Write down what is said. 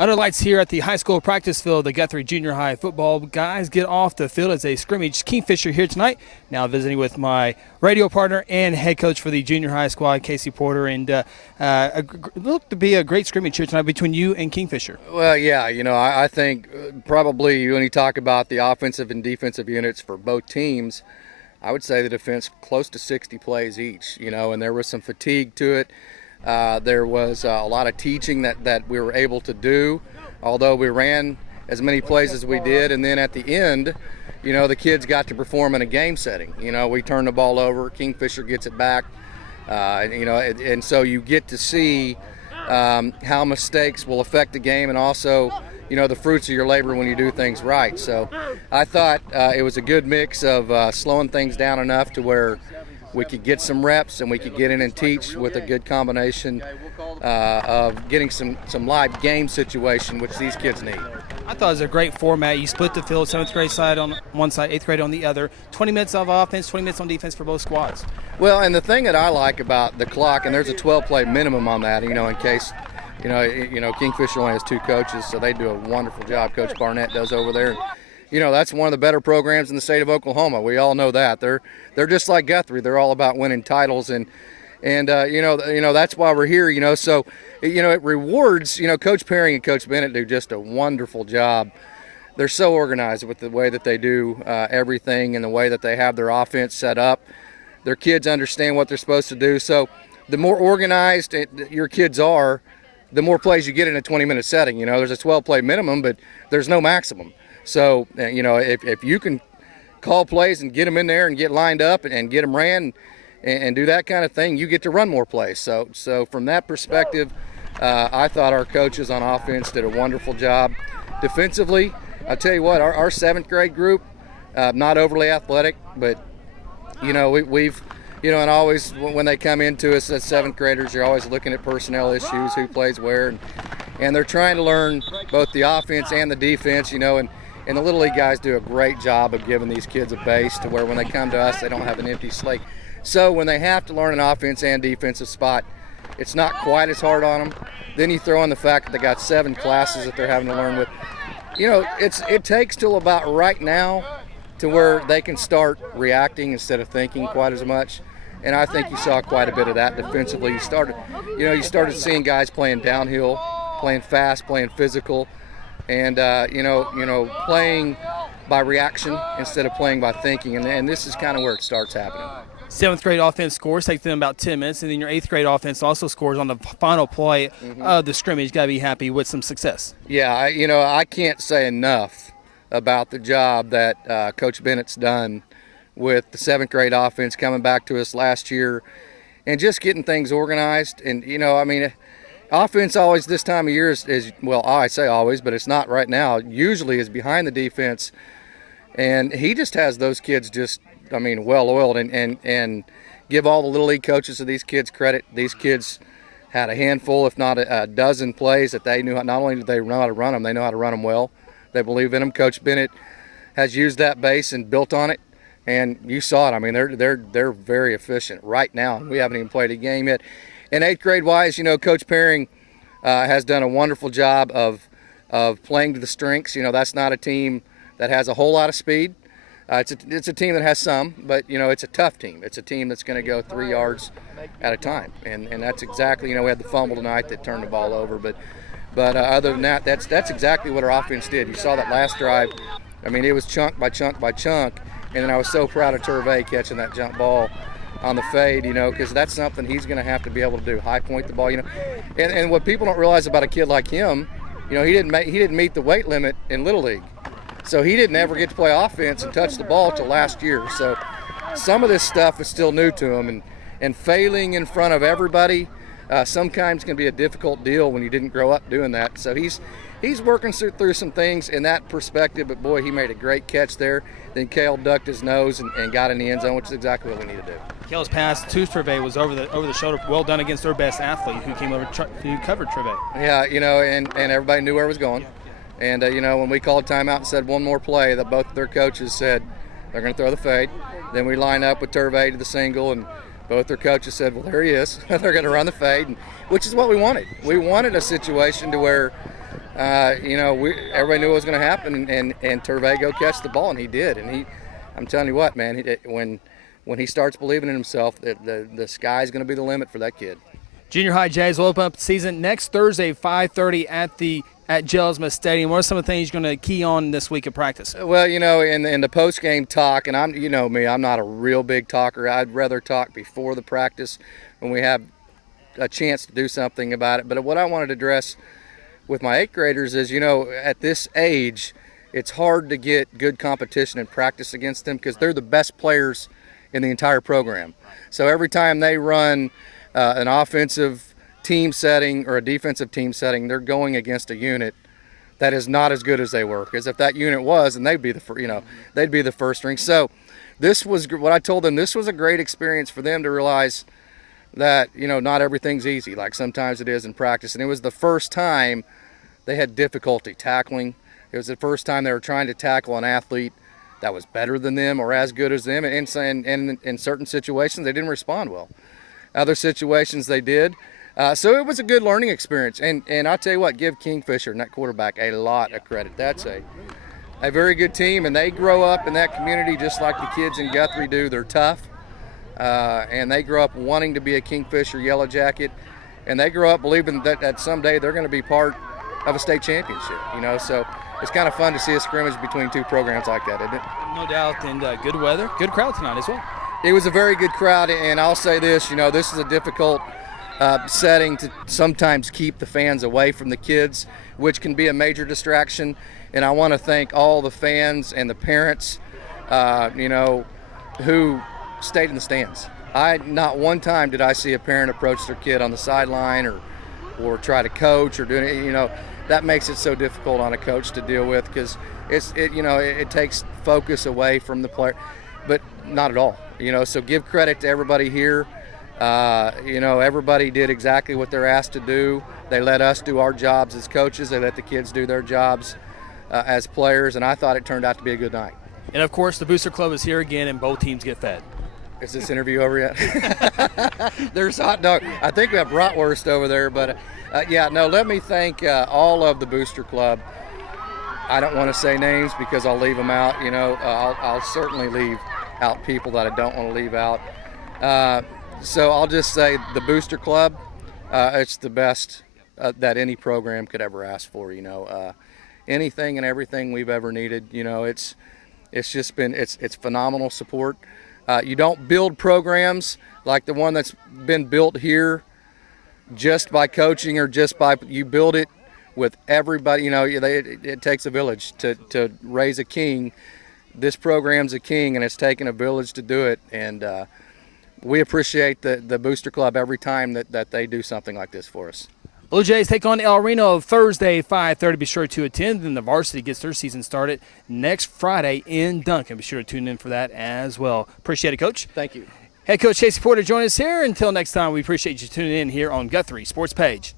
Under lights here at the high school practice field, the Guthrie Junior High football guys get off the field as a scrimmage. Kingfisher here tonight. Now visiting with my radio partner and head coach for the junior high squad, Casey Porter, and looked to be a great scrimmage here tonight between you and Kingfisher. Well, yeah, I think probably when you talk about the offensive and defensive units for both teams, I would say the defense close to 60 plays each, and there was some fatigue to it. There was a lot of teaching that we were able to do, although we ran as many plays as we did. And then at the end, the kids got to perform in a game setting. We turned the ball over, Kingfisher gets it back, and so you get to see how mistakes will affect the game, and also, the fruits of your labor when you do things right. So I thought it was a good mix of slowing things down enough to where we could get some reps and we could get in and teach with a good combination of getting some live game situation, which these kids need. I thought it was a great format. You split the field, 7th grade side on one side, 8th grade on the other. 20 minutes of offense, 20 minutes on defense for both squads. Well, and the thing that I like about the clock, and there's a 12-play minimum on that, in case, Kingfisher only has 2 coaches, so they do a wonderful job. Coach Barnett does over there. That's one of the better programs in the state of Oklahoma. We all know that. They're just like Guthrie. They're all about winning titles, and that's why we're here. So it rewards. Coach Perry and Coach Bennett do just a wonderful job. They're so organized with the way that they do everything and the way that they have their offense set up. Their kids understand what they're supposed to do. So the more organized your kids are, the more plays you get in a 20-minute setting. There's a 12-play minimum, but there's no maximum. So, if you can call plays and get them in there and get lined up and get them ran and do that kind of thing, you get to run more plays. So from that perspective, I thought our coaches on offense did a wonderful job. Defensively, I'll tell you what, our 7th grade group, not overly athletic, but, we've and always when they come into us as 7th graders, you're always looking at personnel issues, who plays where, and they're trying to learn both the offense and the defense, and the Little League guys do a great job of giving these kids a base to where when they come to us, they don't have an empty slate. So when they have to learn an offense and defensive spot, it's not quite as hard on them. Then you throw in the fact that they got 7 classes that they're having to learn with. It takes till about right now to where they can start reacting instead of thinking quite as much. And I think you saw quite a bit of that defensively. You started seeing guys playing downhill, playing fast, playing physical, and playing by reaction instead of playing by thinking, and this is kind of where it starts happening. 7th grade offense scores, takes them about 10 minutes, and then your 8th grade offense also scores on the final play of the scrimmage. Got to be happy with some success. Yeah, I can't say enough about the job that Coach Bennett's done with the 7th grade offense coming back to us last year and just getting things organized. And, offense always this time of year is well, I say always, but it's not right now. Usually is behind the defense, and he just has those kids well-oiled. And give all the Little League coaches of these kids credit. These kids had a handful, if not a dozen plays that they knew. Not only did they know how to run them, they know how to run them well. They believe in them. Coach Bennett has used that base and built on it, and you saw it. They're very efficient right now. We haven't even played a game yet. And 8th grade wise, Coach Perry has done a wonderful job of playing to the strengths. That's not a team that has a whole lot of speed. It's a team that has some, but it's a tough team. It's a team that's going to go 3 yards at a time, and that's exactly we had the fumble tonight that turned the ball over, but other than that, that's exactly what our offense did. You saw that last drive. It was chunk by chunk by chunk, and then I was so proud of Turvey catching that jump ball on the fade, because that's something he's going to have to be able to do. High point the ball, and what people don't realize about a kid like him, he didn't meet the weight limit in Little League, so he didn't ever get to play offense and touch the ball till last year. So some of this stuff is still new to him, and failing in front of everybody sometimes can be a difficult deal when you didn't grow up doing that. So he's working through some things in that perspective, but boy, he made a great catch there. Then Cale ducked his nose and got in the end zone, which is exactly what we need to do. Cale's pass to Trevay was over the shoulder. Well done against their best athlete who came over who covered Trevay. Yeah, and everybody knew where it was going. And, when we called timeout and said one more play, that both their coaches said they're going to throw the fade. Then we line up with Turvey to the single, and both their coaches said, well, there he is. They're going to run the fade, which is what we wanted. We wanted a situation to where everybody knew what was going to happen, and Turvey go catch the ball, and he did. And I'm telling you what, man, when he starts believing in himself, the sky's going to be the limit for that kid. Junior High Jays will open up the season next Thursday, 5:30 at Gelsma Stadium. What are some of the things you're going to key on this week of practice? Well, in the post-game talk, and I'm not a real big talker. I'd rather talk before the practice when we have a chance to do something about it. But what I wanted to address with my 8th graders is, at this age, it's hard to get good competition and practice against them because they're the best players in the entire program. So every time they run an offensive team setting or a defensive team setting, they're going against a unit that is not as good as they were. Because if that unit was, and they'd be the first string. So this was what I told them. This was a great experience for them to realize that not everything's easy. Like sometimes it is in practice. And it was the first time they had difficulty tackling. It was the first time they were trying to tackle an athlete that was better than them or as good as them. And in certain situations, they didn't respond well. Other situations they did. So it was a good learning experience. And I'll tell you what, give Kingfisher and that quarterback a lot of credit. That's a very good team, and they grow up in that community just like the kids in Guthrie do. They're tough, and they grow up wanting to be a Kingfisher Yellowjacket, and they grow up believing that someday they're going to be part of a state championship. So it's kind of fun to see a scrimmage between two programs like that, isn't it? No doubt, and good weather, good crowd tonight as well. It was a very good crowd, and I'll say this, this is a difficult setting to sometimes keep the fans away from the kids, which can be a major distraction. And I want to thank all the fans and the parents, who stayed in the stands. Not one time did I see a parent approach their kid on the sideline or try to coach or do it. That makes it so difficult on a coach to deal with because it takes focus away from the player, but not at all. So give credit to everybody here. Everybody did exactly what they're asked to do. They let us do our jobs as coaches. They let the kids do their jobs as players, and I thought it turned out to be a good night. And, of course, the Booster Club is here again, and both teams get fed. Is this interview over yet? There's hot dog. I think we have bratwurst over there, but, let me thank all of the Booster Club. I don't want to say names because I'll leave them out. I'll certainly leave out people that I don't want to leave out. So I'll just say the Booster Club, it's the best that any program could ever ask for. Anything and everything we've ever needed. It's just been it's phenomenal support. You don't build programs like the one that's been built here just by coaching or you build it with everybody. It takes a village to raise a king. This program's a king, and it's taken a village to do it. And we appreciate the Booster Club every time that they do something like this for us. Blue Jays take on El Reno Thursday, 5:30. Be sure to attend. Then the varsity gets their season started next Friday in Duncan. Be sure to tune in for that as well. Appreciate it, Coach. Thank you. Head Coach Casey Porter joining us here. Until next time, we appreciate you tuning in here on Guthrie Sports Page.